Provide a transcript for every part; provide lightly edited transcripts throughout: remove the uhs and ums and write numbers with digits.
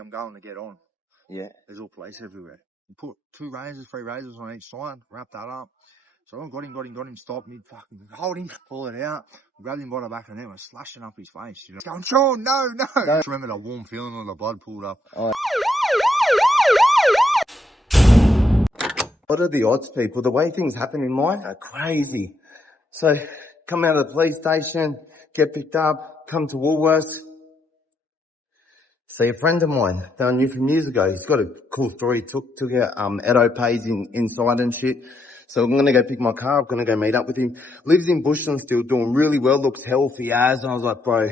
I'm going to get on. Yeah. There's all police everywhere. We put 3 razors on each side, wrap that up. So I got him, stopped me, fucking hold him, pull it out, grabbed him by the back of the neck, and slashing up his face. You know, going, Shaun, no. Just remember the warm feeling of the blood pulled up. Oh. What are the odds, people? The way things happen in life are crazy. So, come out of the police station, get picked up, come to Woolworths. See, a friend of mine that I knew from years ago, he's got a cool story. He took out Edo pays inside and shit. So I'm gonna go pick my car up, gonna go meet up with him. Lives in Bushland still, doing really well, looks healthy as. And I was like, bro,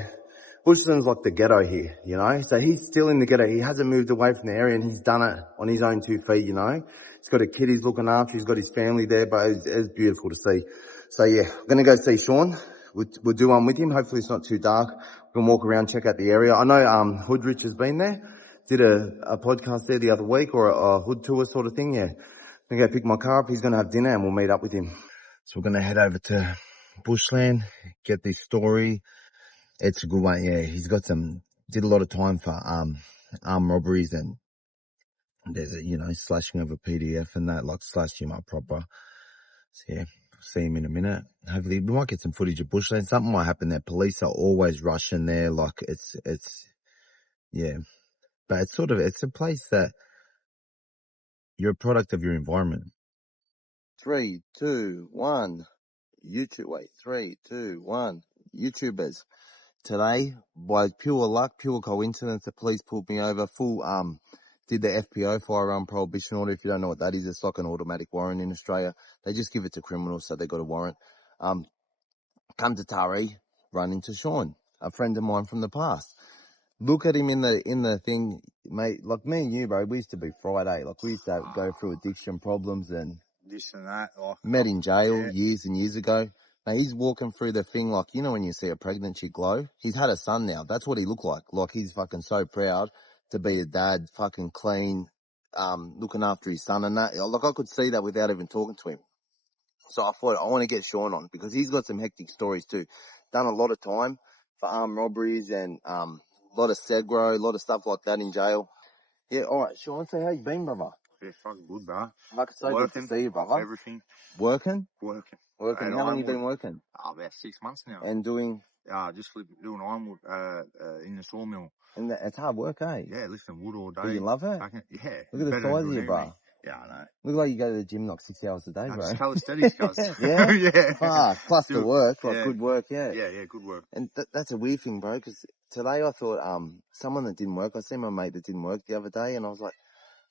Bushland's like the ghetto here, you know? So he's still in the ghetto. He hasn't moved away from the area and he's done it on his own 2 feet, you know? He's got a kid he's looking after, he's got his family there, but it's beautiful to see. So yeah, I'm gonna go see Shaun. We'll do one with him. Hopefully it's not too dark. We can walk around, check out the area. I know, Hoodrich has been there. Did a podcast there the other week, or a hood tour sort of thing. Yeah. I'm gonna go pick my car up. He's gonna have dinner and we'll meet up with him. So we're gonna head over to Bushland, get this story. It's a good one. Yeah. He's got did a lot of time for, armed robberies, and there's slashing of a PDF and that, like slashed him up proper. So yeah. See him in a minute. Hopefully we might get some footage of Bushland. Something might happen there. Police are always rushing there. Like yeah. But it's a place that you're a product of your environment. 3, 2, 1. YouTube. Wait, 3, 2, 1. YouTubers. Today, by pure luck, pure coincidence, the police pulled me over. Did the FPO, firearm prohibition order. If you don't know what that is, it's like an automatic warrant in Australia. They just give it to criminals, so they got a warrant. Come to Taree, run into Shaun, a friend of mine from the past. Look at him in the thing, mate. Like me and you, bro, we used to be Friday. Like we used to go through addiction problems and this and that. Like, met in jail years and years ago. Now he's walking through the thing like, you know when you see a pregnant chick glow? He's had a son now. That's what he looked like. Like he's fucking so proud to be a dad, fucking clean, looking after his son and that. Like I could see that without even talking to him. So I thought I want to get Shaun on because he's got some hectic stories too. Done a lot of time for armed robberies and a lot of segro, a lot of stuff like that in jail. Yeah, all right, Shaun. So how you been, brother? Yeah, fucking good, bro. Like it's so good to see you, brother. Everything. Working. And How long you been working? About 6 months now. And doing? Just doing ironwood in the sawmill. And it's hard work, eh? Yeah, lifting wood all day. Do you love it? Yeah. Look at the size of you, bro. Yeah, I know. Look like you go to the gym like 6 hours a day, bro. Just calisthenics, cuz. Yeah? Yeah. Fuck. Plus the work, like good work, yeah. Yeah, good work. And that's a weird thing, bro, because today I thought, someone that didn't work, I seen my mate that didn't work the other day, and I was like,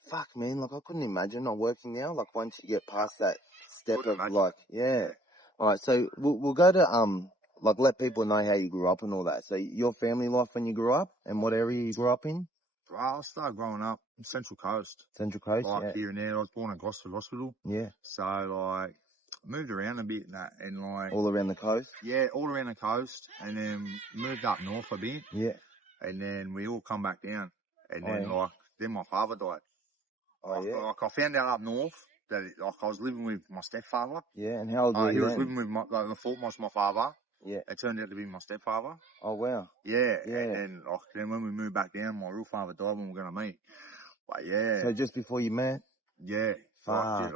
fuck, man, like I couldn't imagine not working now. Like once you get past that step of like, yeah. All right, so we'll go to, like let people know how you grew up and all that. So your family life when you grew up and what area you grew up in? Well, I started growing up in Central Coast. Central Coast, like here and there. I was born at Gosford Hospital. Yeah. So like moved around a bit and like all around the coast. Yeah, all around the coast, and then moved up north a bit. Yeah. And then we all come back down, and then my father died. Like I found out up north that I was living with my stepfather. Yeah, and how old were you He was then? living with I thought was my father. Yeah. It turned out to be my stepfather. Oh wow. Yeah. And then when we moved back down, my real father died when we were gonna meet. But yeah. So just before you met? Yeah. Fuck.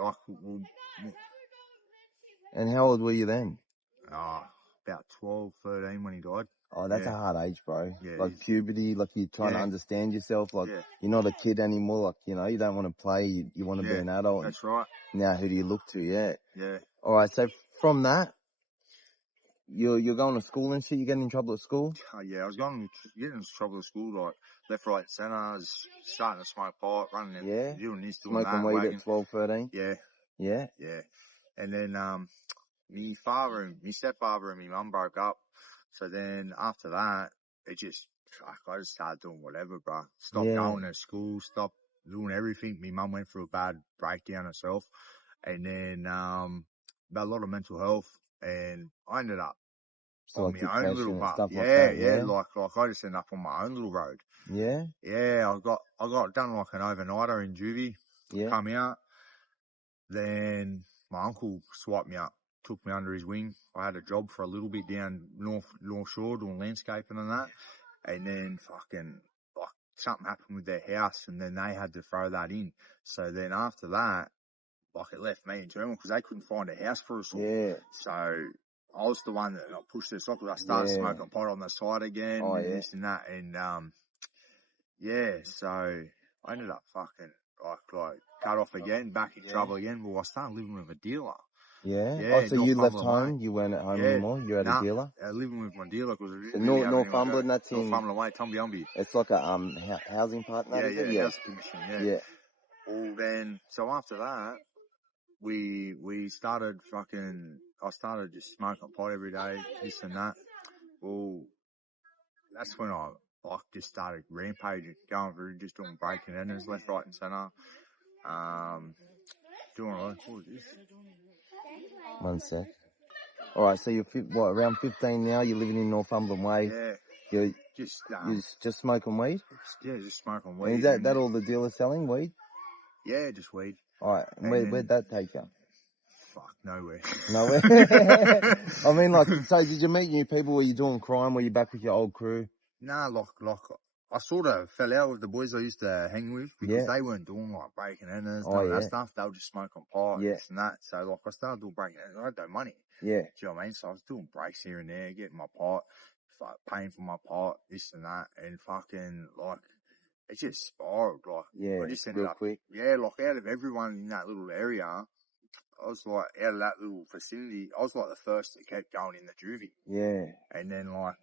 And how old were you then? About 12, 13 when he died. Oh, that's a hard age, bro. Yeah, like puberty, like you're trying to understand yourself. Like you're not a kid anymore. Like, you know, you don't want to play. You want to be an adult. That's right. Now, who do you look to? Yeah. Yeah. All right. So from that, you're going to school and shit. You getting in trouble at school? Yeah, I was getting in trouble at school, like left, right, centre, starting to smoke pot, running and doing this, doing smoking that. Smoking weed at 12, 13? Yeah. Yeah? Yeah. And then my father and my stepfather and my mum broke up. So then after that, I just started doing whatever, bro. Stopped going to school, stopped doing everything. My mum went through a bad breakdown herself. And then about a lot of mental health. And I ended up on my own little path. Like I just ended up on my own little road. Yeah? Yeah, I got done like an overnighter in juvie. Yeah. Come out. Then my uncle swiped me up, took me under his wing. I had a job for a little bit down North Shore doing landscaping and that. And then fucking like something happened with their house, and then they had to throw that in. So then after that, like, it left me in turmoil because they couldn't find a house for us all. Yeah. So I was the one that pushed this off because I started smoking pot on the side again and this and that. And, so I ended up fucking, like cut off again, back in trouble again. Well, I started living with a dealer. Yeah? Yeah. Oh, so you left Northumberland home? You weren't at home anymore? You're at a dealer? Living with my dealer because I So didn't really have Northumberland, that's in... Northumberland way, Tombiumbi. It's like a housing partner, is it? Yeah, housing commission, yeah. Well, then, so after that, we started I started just smoking pot every day, this and that. Well, that's when I just started rampaging, going through, just doing breaking enters left, right and centre. Doing what was this? 1 sec. All right, so you're around 15 now? You're living in Northumberland Way. Yeah. You're Just smoking weed? Yeah, just smoking weed. And is that all the dealer's selling, weed? Yeah, just weed. All right, and where'd that take you? Fuck, nowhere. Nowhere? I mean, like, so did you meet new people? Were you doing crime? Were you back with your old crew? Nah, like I sort of fell out with the boys I used to hang with because they weren't doing like breaking enters, none of that stuff. They were just smoking pot, this and that. So like I started doing breaking enters. I had no money. Yeah. Do you know what I mean? So I was doing breaks here and there, getting my pot, paying for my pot, this and that, and fucking like it just spiraled. Like I just ended up quick. Yeah, like out of everyone in that little area, I was like out of that little vicinity, I was like the first that kept going in the juvie. Yeah. And then like.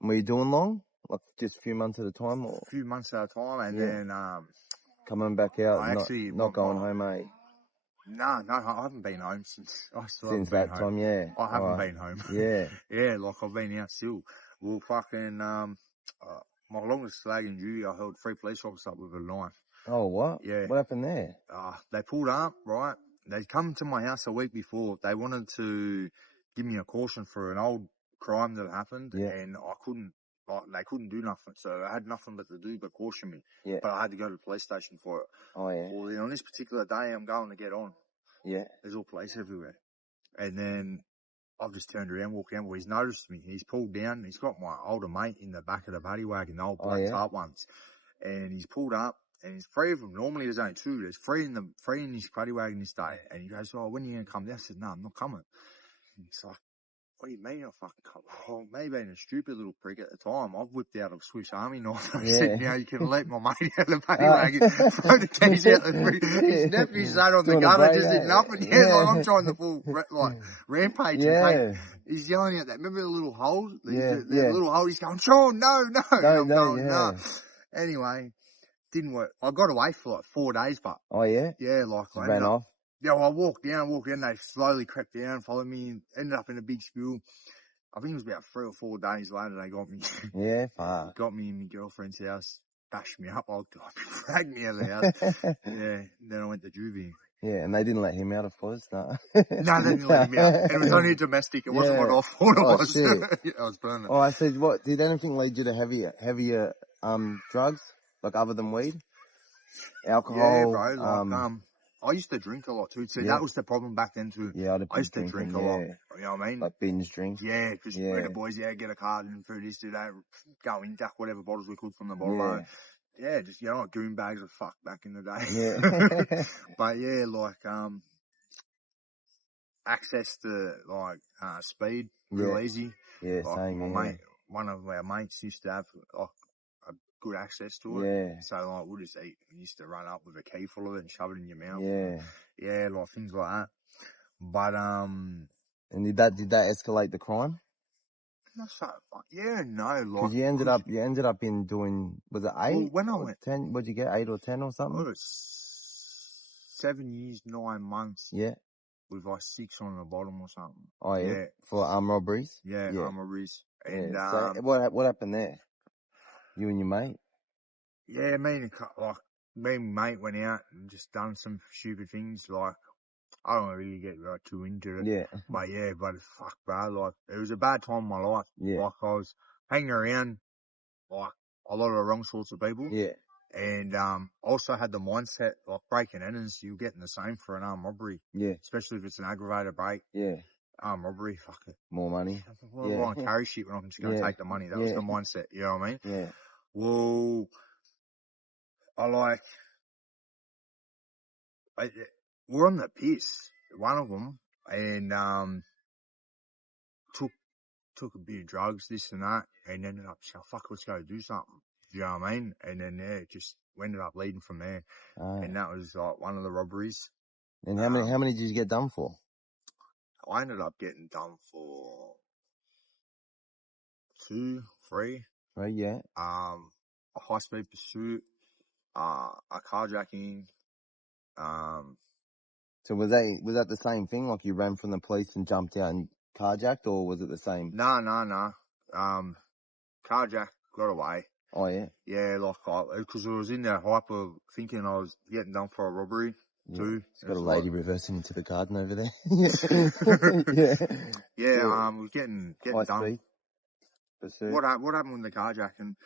Were you doing long? Like just a few months at a time, or a few months at a time, and then coming back out, not going home, eh? No, I haven't been home since that time. Yeah, I haven't been home. Yeah, yeah, like I've been out still. Well, fucking my longest slag in duty, I held 3 police officers up with a knife. Oh, what? Yeah. What happened there? They pulled up, right? They'd come to my house a week before. They wanted to give me a caution for an old crime that happened, and I couldn't. They couldn't do nothing, so I had nothing but to do but caution me. Yeah. But I had to go to the police station for it. Oh, yeah. Well, then on this particular day, I'm going to get on. Yeah. There's all police everywhere. And then I've just turned around, walked down. Well, he's noticed me. He's pulled down. He's got my older mate in the back of the paddy wagon, the old black tarp ones. And he's pulled up, and there's 3 of them. Normally there's only 2. There's 3 in this paddy wagon this day. And he goes, oh, when are you going to come down? I said, no, I'm not coming. And he's like, what do you mean I fucking come? Well, me being a stupid little prick at the time, I've whipped out a Swiss Army knife. I said, you can let my mate out of the paddy wagon, throw the keys out the free. His nephew's sat on the gun, just did nothing. Yeah, like I'm trying to full, rampage. And he's yelling out that. Remember the little holes? The little hole. He's going, Shaun, no. No. Anyway, didn't work. I got away for like 4 days, but. Oh, yeah? Yeah, like I ran off. Yeah, well, I walked down, they slowly crept down, followed me, and ended up in a big spill. I think it was about 3 or 4 days later they got me. Yeah, far. Got me in my girlfriend's house, bashed me up, dragged me out of the house. Yeah, then I went to juvie. Yeah, and they didn't let him out, of course, no. No, they didn't let him out. And it was only domestic, it wasn't what I thought it was. Shit. I was burning. Oh, I said, what, did anything lead you to heavier drugs, like other than weed? Alcohol? Yeah, bro, I used to drink a lot too. See, that was the problem back then too. Yeah, I used to drink a lot. You know what I mean? Like binge drink. Yeah, just with the boys, get a card and food this, do that, go in, duck whatever bottles we could from the bottle. Yeah, just, like goon bags of fuck back in the day. Yeah. But yeah, like, access to speed, real easy. Yeah, like same, my mate, one of our mates used to have good access to it. Yeah. So like we'll just eat. We used to run up with a key full of it and shove it in your mouth. Yeah. Yeah, like things like that. But And did that escalate the crime? Yeah, no, like because you ended up in doing, was it 8? Well, when I went 10, what'd you get, 8 or 10 or something? It was 7 years, 9 months. Yeah. With 6 on the bottom or something. Oh yeah. For robberies. Yeah, robberies. And so what happened there? You and your mate? Yeah, me and my mate went out and just done some stupid things. Like, I don't really get too into it. Yeah. But fuck, bro. It was a bad time in my life. Yeah. I was hanging around, a lot of the wrong sorts of people. Yeah. And, also had the mindset, breaking enters, you're getting the same for an armed robbery. Yeah. Especially if it's an aggravated break. Yeah. Robbery, fuck it. More money. I want to carry shit when I can just go take the money. That was the mindset, you know what I mean? Yeah. Well, we're on the piss, one of them, and took a bit of drugs, this and that, and ended up saying, fuck, let's go do something. Do you know what I mean? And then, just ended up leading from there. And that was like one of the robberies. And how many did you get done for? I ended up getting done for 2, 3. Right, yeah. A high-speed pursuit, a carjacking. So was that the same thing? Like you ran from the police and jumped out and carjacked, or was it the same? No. Carjack, got away. Oh, yeah? Yeah, because I was in that hyper thinking I was getting done for a robbery too. It's got a lady reversing into the garden over there. Yeah, we're getting high done. Speed pursuit. What happened with the carjacking?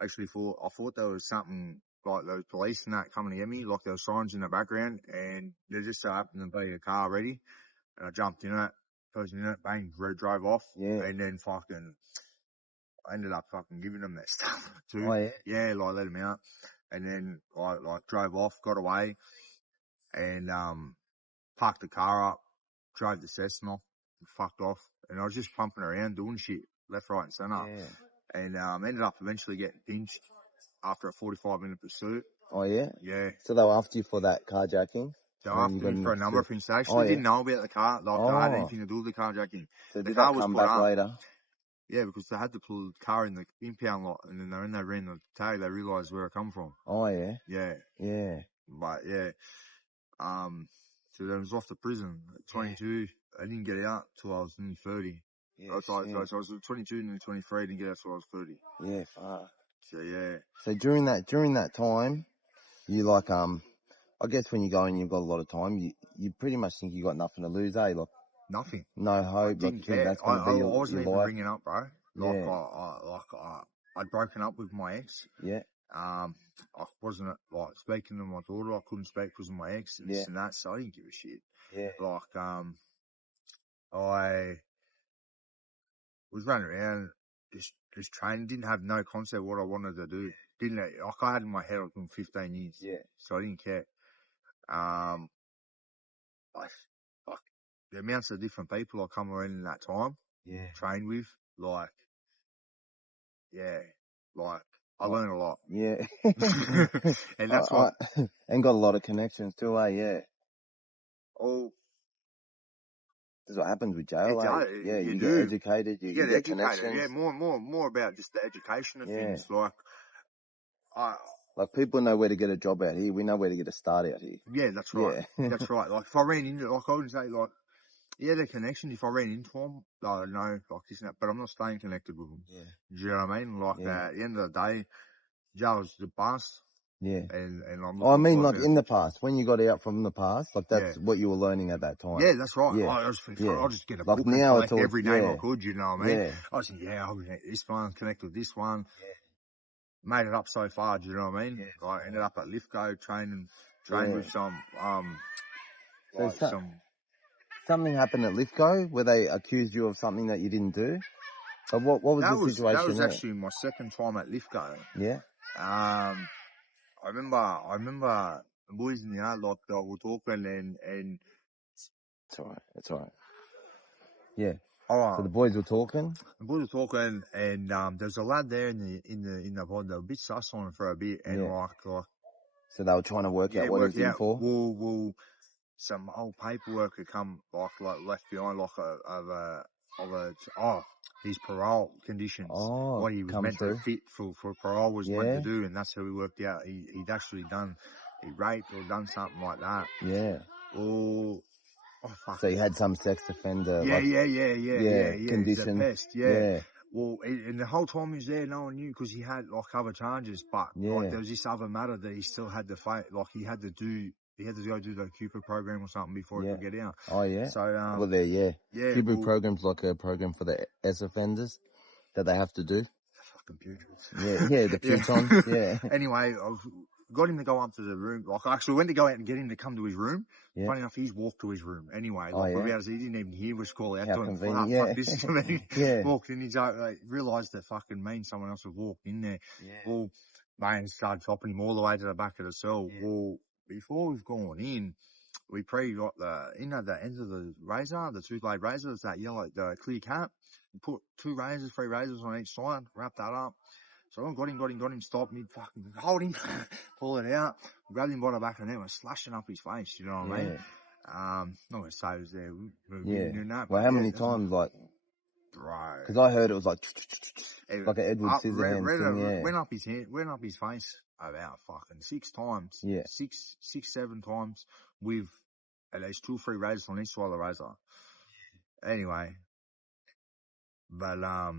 I thought there was something like those police and that coming to get me, like there were signs in the background, and there just so happened to be a car ready, and I jumped in it, bang, drove off, and then I ended up giving them that stuff too. Oh, yeah? Yeah, let them out, and then I drove off, got away, and parked the car up, drove the Cessna, fucked off, and I was just pumping around doing shit left, right, and centre. Yeah. And ended up eventually getting pinched after a 45-minute pursuit. Oh, yeah? Yeah. So they were after you for that carjacking? They were after me for a number of things. They actually didn't know about the car. They had anything to do with the carjacking. So the did car that was come put back up later? Yeah, because they had to pull the car in the impound lot, and then when they ran the tag, they realised where it come from. Oh, yeah? Yeah. Yeah. But, yeah. So then I was off to prison at 22. I didn't get out till I was nearly 30. Yeah, so I was 22, nearly 23, didn't get out till I was 30. Yeah, far. So, yeah. So during that time, you I guess when you go and you've got a lot of time, you pretty much think you got nothing to lose, eh? Like nothing. No hope. I didn't care. That's going to be I your wasn't even life. bringing up, bro. I'd broken up with my ex. Yeah. I wasn't speaking to my daughter. I couldn't speak because of my ex and this and that, so I didn't give a shit. Yeah. I was running around just training. Didn't have no concept what I wanted to do. I had in my head I was doing 15 years. Yeah. So I didn't care. The amounts of different people I come around in that time. Yeah. Train with, I learned a lot. Yeah. And that's what. And got a lot of connections too, eh? Yeah. Oh. That's what happens with jail, eh? Yeah, you get educated, you get educated. connections. Yeah, more about just the education of things. Like people know where to get a job out here. We know where to get a start out here. Yeah, that's right. Yeah. That's right. If I ran into, I wouldn't say they're connections. If I ran into them, I know, this and that, but I'm not staying connected with them. Yeah. Do you know what I mean? At the end of the day, jail's the past. Yeah. And I'm in the past, when you got out from the past, that's what you were learning at that time. Yeah, that's right. Yeah. I I'll just get a book and collect every name I could, you know what I mean? Yeah. I was thinking, I'll connect this one, connect with this one. Yeah. Made it up so far, do you know what I mean? Yeah. I ended up at Lithgow training with some, Something happened at Lithgow where they accused you of something that you didn't do? But what was the situation? That was actually my second time at Lithgow. Yeah. I remember the boys in the art lot that were talking and it's all right. Yeah. So the boys were talking? The boys were talking and there's a lad there in the pod that was a bit sus on it for a bit and so they were trying to work out what he was in for? Well, some old paperwork had come left behind his parole conditions. What he was meant to fit for parole was meant to do, and that's how we worked out. He'd actually he raped or done something like that. Yeah. Fuck. So he had some sex offender. He's Condition. a pest, yeah. Well, and the whole time he was there, no one knew because he had other charges, but there was this other matter that he still had to fight. He had to go do the Cooper program or something before he could get out. Oh, yeah? So, Cooper program's like a program for the S-offenders that they have to do. Fucking putrid. Yeah, the putons, yeah. Anyway, I've got him to go up to the room. I actually went to go out and get him to come to his room. Yeah. Funny enough, he's walked to his room. Anyway, he didn't even hear us call out How to him. convenient, Fuck, this is me. Yeah. Walked in, he's realised that fucking me and someone else had walked in there. Yeah. Well, mate, started chopping him all the way to the back of the cell. Yeah. Well, before we've gone in, we got the end of the razor, the two-blade razor, it's that yellow, the clear cap. We put 3 razors on each side, wrap that up. So I got him, stopped me, fucking hold him, pull it out, grabbed him by the back of the neck, and slashing up his face, you know what I mean? Not gonna say it was there, we doing that. Well, how many times, like, bro? because I heard it was like an Edward Scissorhands thing, went up his face about fucking 6 times. Yeah. 7 times with at least 2 or 3 razors on each side of the razor. Anyway, but I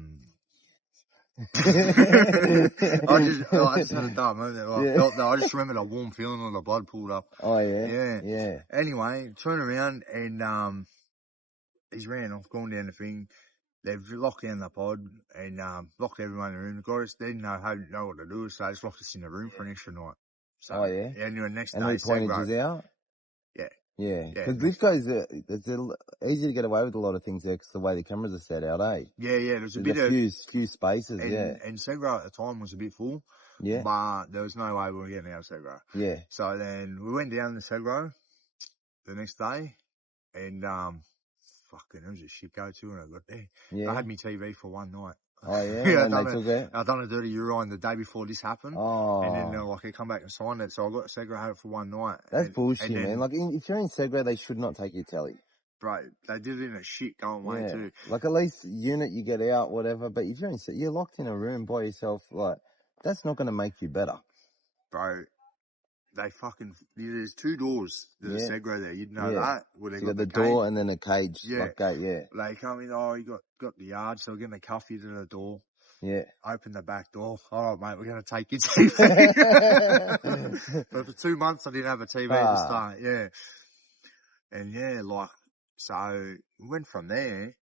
just had a dumb moment. I felt that. I just remember the warm feeling when the blood pulled up. Oh yeah. Yeah. Anyway, turn around and he's ran off, gone down the thing. They've locked down the pod and locked everyone in the room. Got us. They didn't know what to do, so they just locked us in the room for an extra night. So, and the next day, they pointed you out. Yeah. Yeah, because this guy's it's easy to get away with a lot of things there because the way the cameras are set out, eh? Yeah, there's a few spaces, And Segra at the time was a bit full. Yeah. But there was no way we were getting out of Segra. Yeah. So then we went down to Segra the next day and fucking it was a shit go to when I got there. Yeah. I had my TV for one night. Oh yeah, and they took it. I done a dirty urine the day before this happened. Oh. And then I come back and signed it. So I got Segra, had it for one night. That's bullshit, man. Like if you're in Segra, they should not take your telly. Bro, they did it in a shit going way too. Like at least unit you get out, whatever. But if you're locked in a room by yourself, like that's not going to make you better. Bro, they there's 2 doors to the Segra there. You'd know that. Where they got the door and then a cage. Like gate, They come in, you got the yard, so we're going to cuff you to the door. Yeah. Open the back door. All right, mate, we're going to take your TV. But for 2 months, I didn't have a TV to start. Yeah. And so we went from there.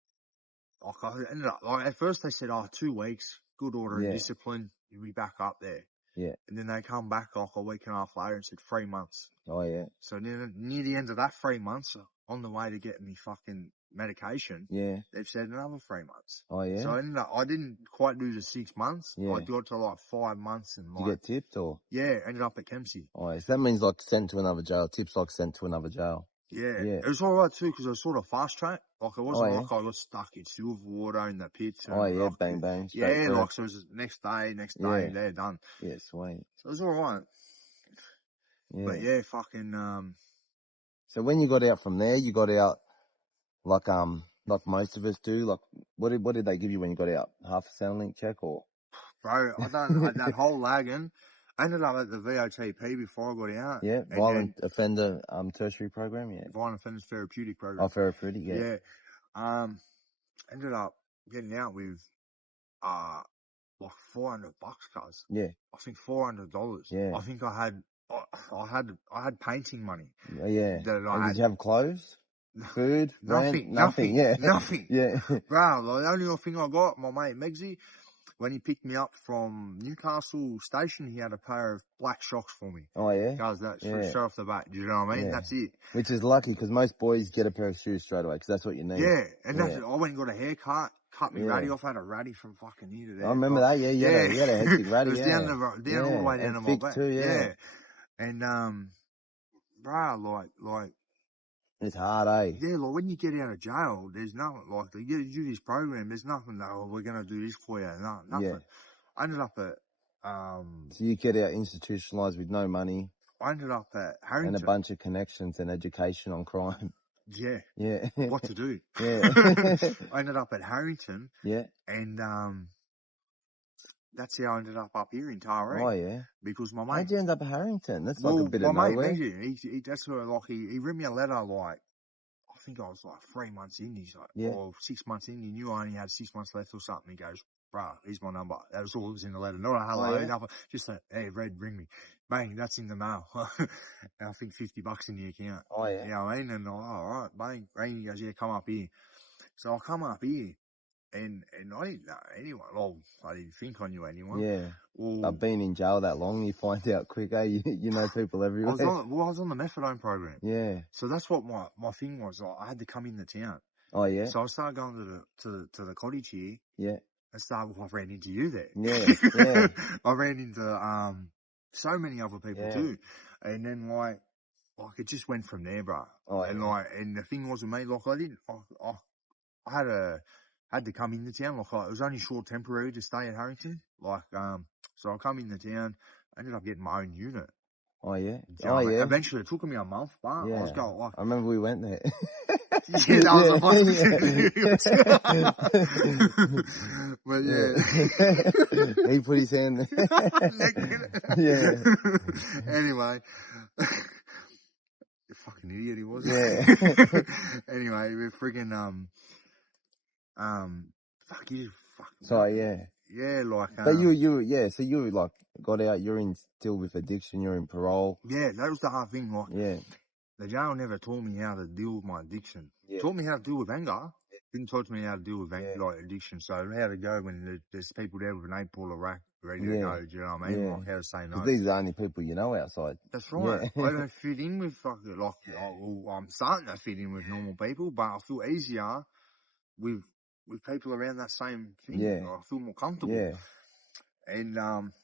I ended up, at first they said, 2 weeks, good order and discipline. You'll be back up there. Yeah. And then they come back a week and a half later and said 3 months. Oh, yeah. So near the end of that 3 months, on the way to get me fucking medication, they've said another 3 months. Oh, yeah. So I didn't quite do the 6 months. Yeah. I got to 5 months and Did you get tipped or? Yeah, ended up at Kempsey. Oh, yeah. So that means sent to another jail. Tips sent to another jail. Yeah. It was alright too because it was sort of fast track. It wasn't I got stuck in silver water in the pits. And bang bang. So it was next day, they're done. Yeah, sweet. So it was alright. Yeah. But fucking So when you got out from there, you got out like most of us do. Like what did they give you when you got out? Half a Centrelink check or? Bro, I done that whole lagging. I ended up at the VOTP before I got out. Yeah, violent offender tertiary program. Yeah, violent offenders therapeutic program. Oh, therapeutic. Yeah. Ended up getting out with like $400, cuz. Yeah. I think $400. Yeah. I think I had painting money. Yeah. Did you have clothes? Food? Nothing. Yeah. Nothing. Yeah. Bro, the only thing I got, my mate Megsy, when he picked me up from Newcastle station, he had a pair of black shocks for me. Oh, yeah? Guys, that's straight off the bat. Do you know what I mean? Yeah. That's it. Which is lucky because most boys get a pair of shoes straight away because that's what you need. Yeah. And that's it. I went and got a haircut, cut me ratty off. I had a ratty from fucking here to there. I remember that. Yeah. You had a hectic ratty. It was down all the way down to my back. Too, yeah. And, bro, like, it's hard, eh? Yeah, like when you get out of jail, there's nothing like you do this program. There's nothing. We're gonna do this for you. No, nothing. Yeah. I ended up at So you get out institutionalized with no money. I ended up at Harrington and a bunch of connections and education on crime. Yeah. Yeah. What to do? Yeah. I ended up at Harrington. Yeah. And that's how I ended up here in Taree. Oh, yeah. Because my mate. How'd you end up at Harrington? That's like a bit of nowhere. That's where, he wrote me a letter, I think I was 3 months in. He's or 6 months in. He knew I only had 6 months left or something. He goes, bruh, here's my number. That was all that was in the letter. Not a hello, nothing. Just hey, Red, ring me. Bang, that's in the mail. I think $50 in the account. Oh, yeah. You know what I mean? And I'm all right, bang, ring. He goes, yeah, come up here. So I come up here. And I didn't know anyone. Well, I didn't think I knew anyone. Yeah. Well, I've been in jail that long, you find out quick, eh? You know people everywhere. I was on the methadone program. Yeah. So that's what my thing was. I had to come into town. Oh, yeah? So I started going to the cottage here. Yeah. And so I ran into you there. Yeah. I ran into so many other people too. And then like it just went from there, bro. Oh, and and the thing was with me, like I had to come into town. Like it was only short temporary to stay at Harrington. So I come into town, I ended up getting my own unit. Oh, yeah? Do you know what I mean? Eventually, it took me a month, but I was Yeah. going like, I remember we went there. yeah, that was a fucking But yeah. He put his hand there. Yeah. Anyway. You fucking idiot he was. Yeah. Anyway, we're friggin' fuck you, fucking. So, yeah. Yeah, like, So so you like got out, you're in still with addiction, you're in parole. yeah, that was the hard thing, like, Yeah. the jail never taught me how to deal with my addiction. Yeah. Taught me how to deal with anger. Didn't teach me how to deal with like addiction. So how to go when there's people there with an 8-ball of rack ready to go. Do you know what I mean? Yeah. Like how to say no. Because these are the only people you know outside. That's right. Yeah. I don't fit in with fucking I'm starting to fit in with normal people, but I feel easier with people around that same thing. Yeah. I feel more comfortable. Yeah. And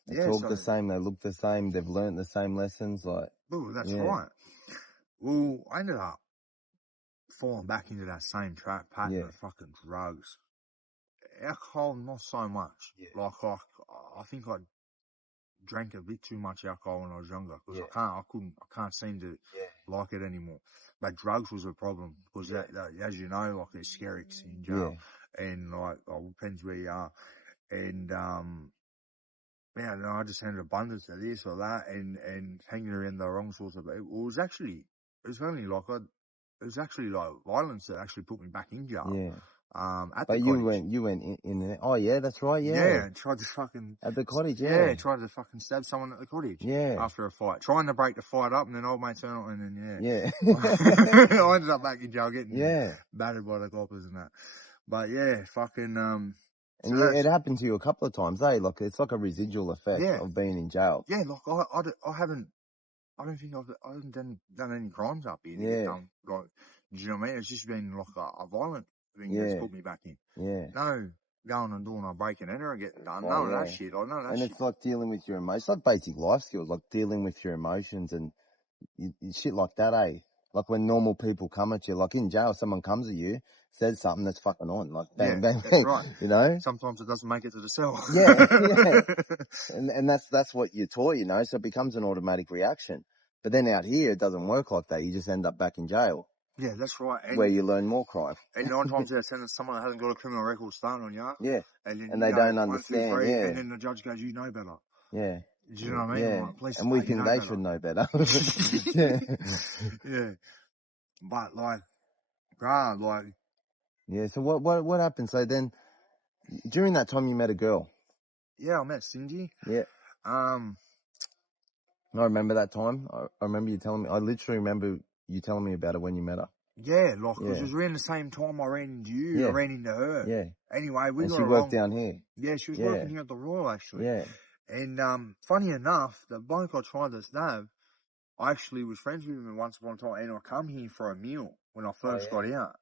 They talk the same, they look the same, they've learnt the same lessons, like. Well, that's right. Well, I ended up falling back into that same trap pattern of fucking drugs. Alcohol, not so much. Like I think I drank a bit too much alcohol when I was younger because I can't seem to like it anymore. But drugs was a problem because that, as you know, like there's skerricks in jail, and like depends where you are, and I just had an abundance of this or that, and hanging around the wrong sorts of people. It was actually like violence that actually put me back in jail. Yeah. At but the you cottage. went in there. Oh yeah, that's right. Yeah. Yeah, tried to fucking at the cottage. Tried to fucking stab someone at the cottage. Yeah. After a fight, trying to break the fight up, and then old mate turned on, and then Yeah. I ended up back in jail getting battered by the coppers and that. But yeah, fucking And it happened to you a couple of times, eh? Like it's like a residual effect of being in jail. Yeah, like I haven't done any crimes up here to get done. Like, do you know what I mean? It's just been like a violent thing that's put me back in. Yeah. No going and doing a break and enter and getting done. None of that shit. Like, none of that and shit. It's like dealing with your emotions. It's like basic life skills, like dealing with your emotions and shit like that, eh? Like when normal people come at you, like in jail, someone comes at you, says something that's fucking on, like bang, bang, that's bang, right. You know? Sometimes it doesn't make it to the cell. And that's what you're taught, you know, so it becomes an automatic reaction. But then out here, it doesn't work like that. You just end up back in jail. Yeah, that's right. And where you learn more crime. And 9 times out of 10, someone that hasn't got a criminal record starting on you. Yeah. And they don't understand. 1, 2, 3, And then the judge goes, you know better. Yeah. Do you know what I mean? Yeah. Like, and we think they should know better. Yeah. But like, bruh, like. Yeah. So what happened? So then, during that time, you met a girl. Yeah, I met Cindy. Yeah. I remember that time. I remember you telling me. I literally remember you telling me about it when you met her. Yeah, like, because it was around the same time I ran into you. I ran into her. Yeah. Anyway, she worked down here. Yeah, she was working here at the Royal, actually. Yeah. And funny enough, the bloke I tried to stab, I actually was friends with him once upon a time, and I come here for a meal when I first got out.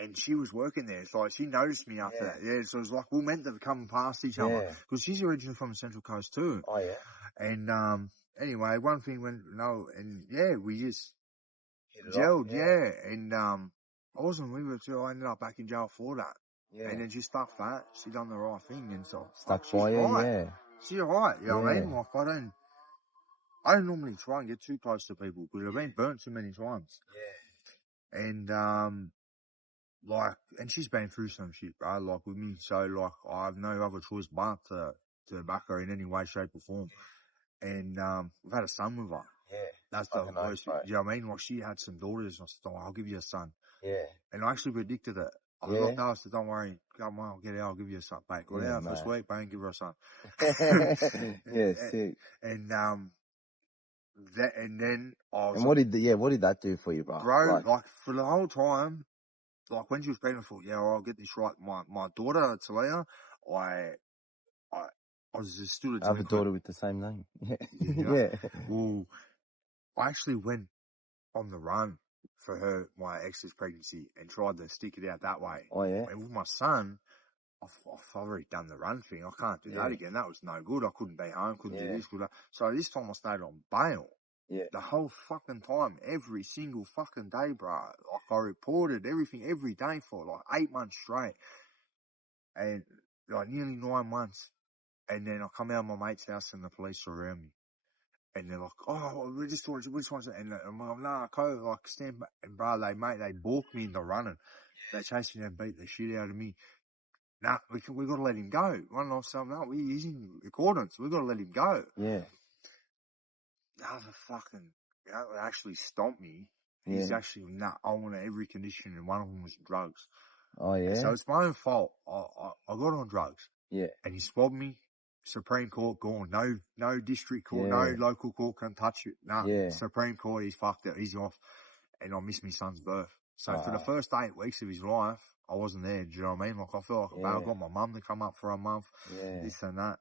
And she was working there, so she noticed me after that. Yeah, so it was like we were meant to come past each other because she's originally from the Central Coast too. Oh yeah. And anyway, one thing went we just gelled, and I wasn't with her till I ended up back in jail for that. Yeah. And then she stuck fat. She done the right thing, and so stuck by you, she's right. You know what I mean? Like I don't normally try and get too close to people because I've been burnt too many times. Yeah. And and she's been through some shit, bro, like with me. So like I have no other choice but to back her in any way, shape or form. And we've had a son with her. Yeah. That's the worst. You know what I mean? Like she had some daughters and I said, I'll give you a son. Yeah. And I actually predicted it. I looked out, I said, don't worry, come on, I'll get out, I'll give you a son, mate. Got out first week, bang, give her a son. Sick. And then I was. And what did that do for you, bro? Bro, like for the whole time, like when she was pregnant, I thought, I'll get this right. My daughter, Talia, I was just stood. I have a daughter with the same name. Yeah. Well, I actually went on the run for my ex's pregnancy and tried to stick it out that way. Oh yeah. And with my son, I've already done the run thing. I can't do that again. That was no good. I couldn't be home, couldn't do this. So this time I stayed on bail. Yeah. The whole fucking time, every single fucking day, bro. Like I reported everything every day for like 8 months straight. And like nearly 9 months. And then I come out of my mate's house and the police are around me. And they're like, oh, we just want to, and I'm like, nah, like, stand back. And bro, they balked me into running. They chased me and beat the shit out of me. Nah, we got to let him go. One night, so no, he's in accordance. We got to let him go. Yeah. The other fucking, actually stomped me. He's actually, I want every condition, and one of them was drugs. Oh, yeah? And so it's my own fault. I got on drugs. Yeah. And he swabbed me. Supreme Court gone. No district court, no local court can touch it. Nah. Yeah. Supreme Court, he's fucked it. He's off. And I missed my son's birth. So for the first 8 weeks of his life, I wasn't there. Do you know what I mean? Like I felt like I got my mum to come up for a month. Yeah. This and that.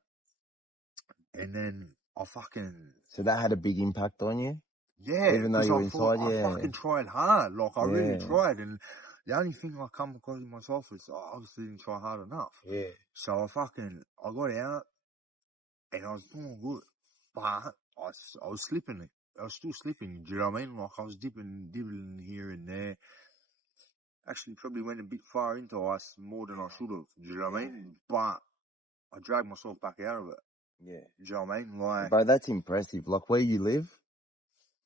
And then I fucking... So that had a big impact on you? Yeah. Even though you were inside, I fucking tried hard. Like I really tried. And the only thing I come across in myself is I obviously didn't try hard enough. Yeah. So I got out. And I was doing good, but I was slipping. I was still slipping. Do you know what I mean? Like I was dibbling here and there. Actually, probably went a bit far into ice more than I should have. Do you know what I mean? But I dragged myself back out of it. Yeah. Do you know what I mean? Like, bro, that's impressive. Like where you live.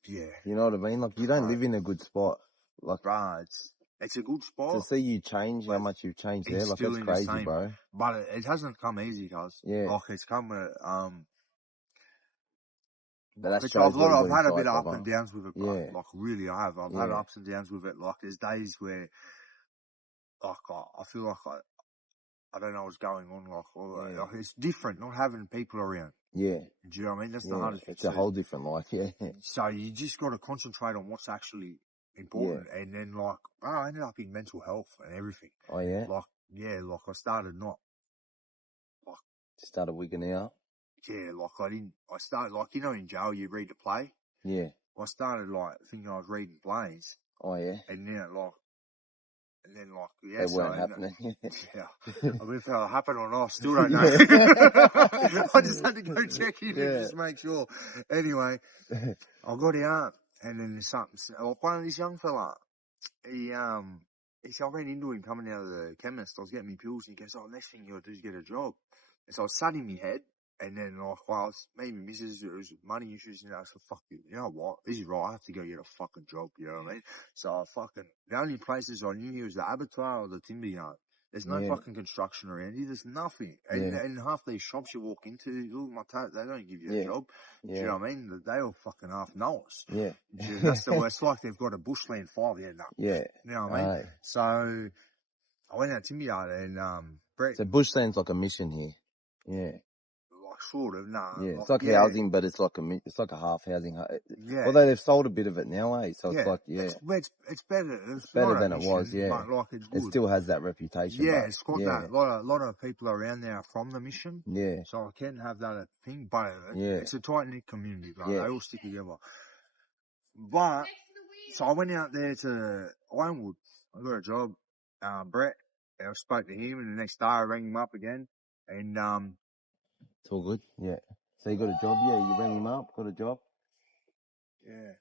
Yeah. You know what I mean? Like you don't live in a good spot. Like, bro, it's a good spot. To see you change, how much you've changed there, like that's crazy, bro. But it hasn't come easy, cuz. Yeah. Like it's come But that I've had a bit of up and downs with it, bro. Yeah. Like really, I have. I've had ups and downs with it. Like there's days where, like I feel like I don't know what's going on. Like it's different not having people around. Yeah. Do you know what I mean? That's the hardest. It's a whole different life. Yeah. So you just got to concentrate on what's actually important, and then like I ended up in mental health and everything. Oh yeah. Like I started not like started wigging out. Yeah, like I started like in jail you read the play. Yeah. I started like thinking I was reading plays. Oh yeah. And then they weren't happening. Yeah. I mean, if it'll happen or not, I still don't know. I just had to go check in and just make sure. Anyway, I got out and then there's something, like one of this young fella, he said, I ran into him coming out of the chemist. I was getting me pills and he goes, next thing you got to do is get a job. And so I was sat in my head. And then, like, while maybe missus, it was money issues, I said, fuck you. You know what? This is right. I have to go get a fucking job. You know what I mean? So the only places I knew here was the abattoir or the timber yard. There's no fucking construction around here. There's nothing. And half these shops you walk into, they don't give you a job. Do you know what I mean? They all fucking half know us. Yeah. That's the worst. It's like they've got a bushland file. Yeah, no. Yeah. You know what I mean? So I went out to timber yard and, Brett. So bushland's like a mission here. Yeah. Sort of, nah. Yeah, it's like housing, but it's like a half housing. Yeah. Although they've sold a bit of it now, So it's like, It's better. It's better than it was, But like it's good. It still has that reputation. Yeah, it's got that. A lot of people around there are from the mission. Yeah. So I can have that thing, but it's a tight-knit community, bro. They all stick together. But, so I went out there to Ironwood. I got a job. Brett, I spoke to him and the next day I rang him up again. And, it's all good. Yeah. So you got a job? Yeah. You rang him up, got a job? Yeah.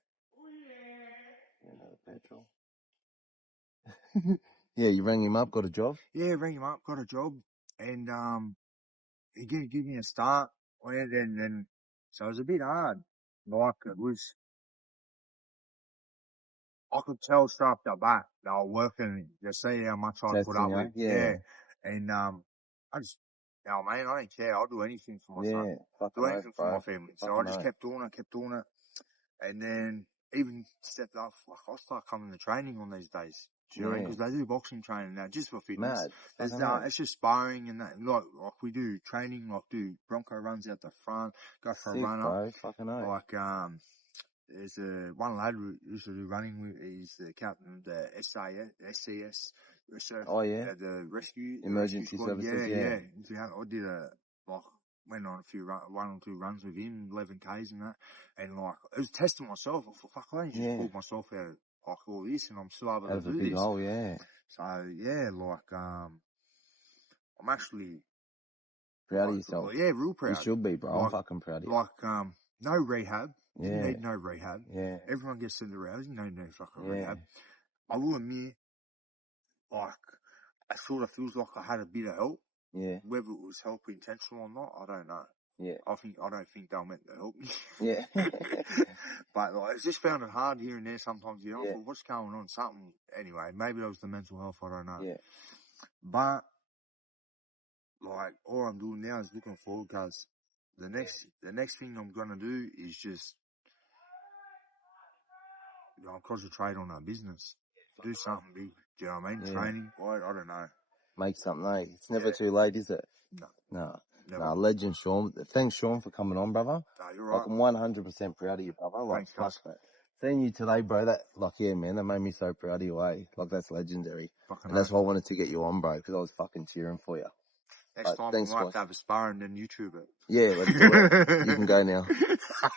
Petrol. Yeah, you rang him up, got a job? Yeah, rang him up, got a job. And, he gave me a start. And so it was a bit hard. Like I could tell straight off the bat they were working to see how much I put up with. Yeah. And, I just, man, I don't care. I'll do anything for my son. Do anything for my family. So I just kept doing it. And then even stepped up, like I start coming to training on these days. Do you know what I mean? Because they do boxing training now just for fitness. It's just sparring and that. Like we do training, like do Bronco runs out the front, go for a run up. Like, there's one lad who used to do running with, he's the captain of the SCS. The rescue. Emergency services, yeah. I did went on one or two runs with him, 11 Ks and that. And like, it was testing myself. I thought, fuck, I ain't just pulled myself out of like all this and I'm still able to do this. Hole, yeah. So yeah, like, I'm actually Proud of yourself. Yeah, real proud. You should be, bro. I'm fucking proud of you. Like, no rehab. Didn't Yeah. need no rehab. Yeah. Everyone gets sent around. Didn't need no fucking Yeah. rehab. I will admit, like, I sort of feels like I had a bit of help. Yeah. Whether it was help intentional or not, I don't know. Yeah. I don't think they were meant to help me. Yeah. But like, I just found it hard here and there sometimes. You know, I Yeah. thought, what's going on? Something. Anyway, maybe that was the mental health. I don't know. Yeah. But like, all I'm doing now is looking forward, because the next thing I'm gonna do is just, you know, concentrate on our business, do something big. Do you know what I mean? Yeah. Training. I don't know. Make something, eh? It's never too late, is it? No. No, legend, Shaun. Thanks, Shaun, for coming on, brother. No, you're Like, right. I'm 100% proud of you, brother. Like, Thanks, fuck, guys. mate. Seeing you today, bro, that, like, yeah, man, that made me so proud of you, eh? Like, that's legendary. Fucking And that's why I wanted to get you on, bro, because I was fucking cheering for you. Next time thanks, we might have guys. to have a sparring and YouTube it. Yeah, let's do it. You can go now.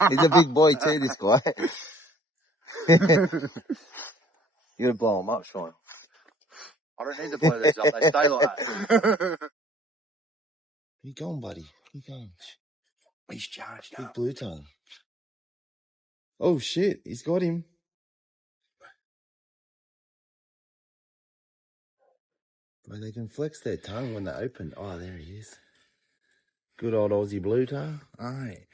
He's a big boy too, this guy. You gotta blow him up, Shaun. I don't need to blow these up. They stay like that. Where you going, buddy? Where you going? He's charged Big up. blue tongue. Oh shit, he's got him. Well, they can flex their tongue when they open. Oh, there he is. Good old Aussie blue tongue. Aye.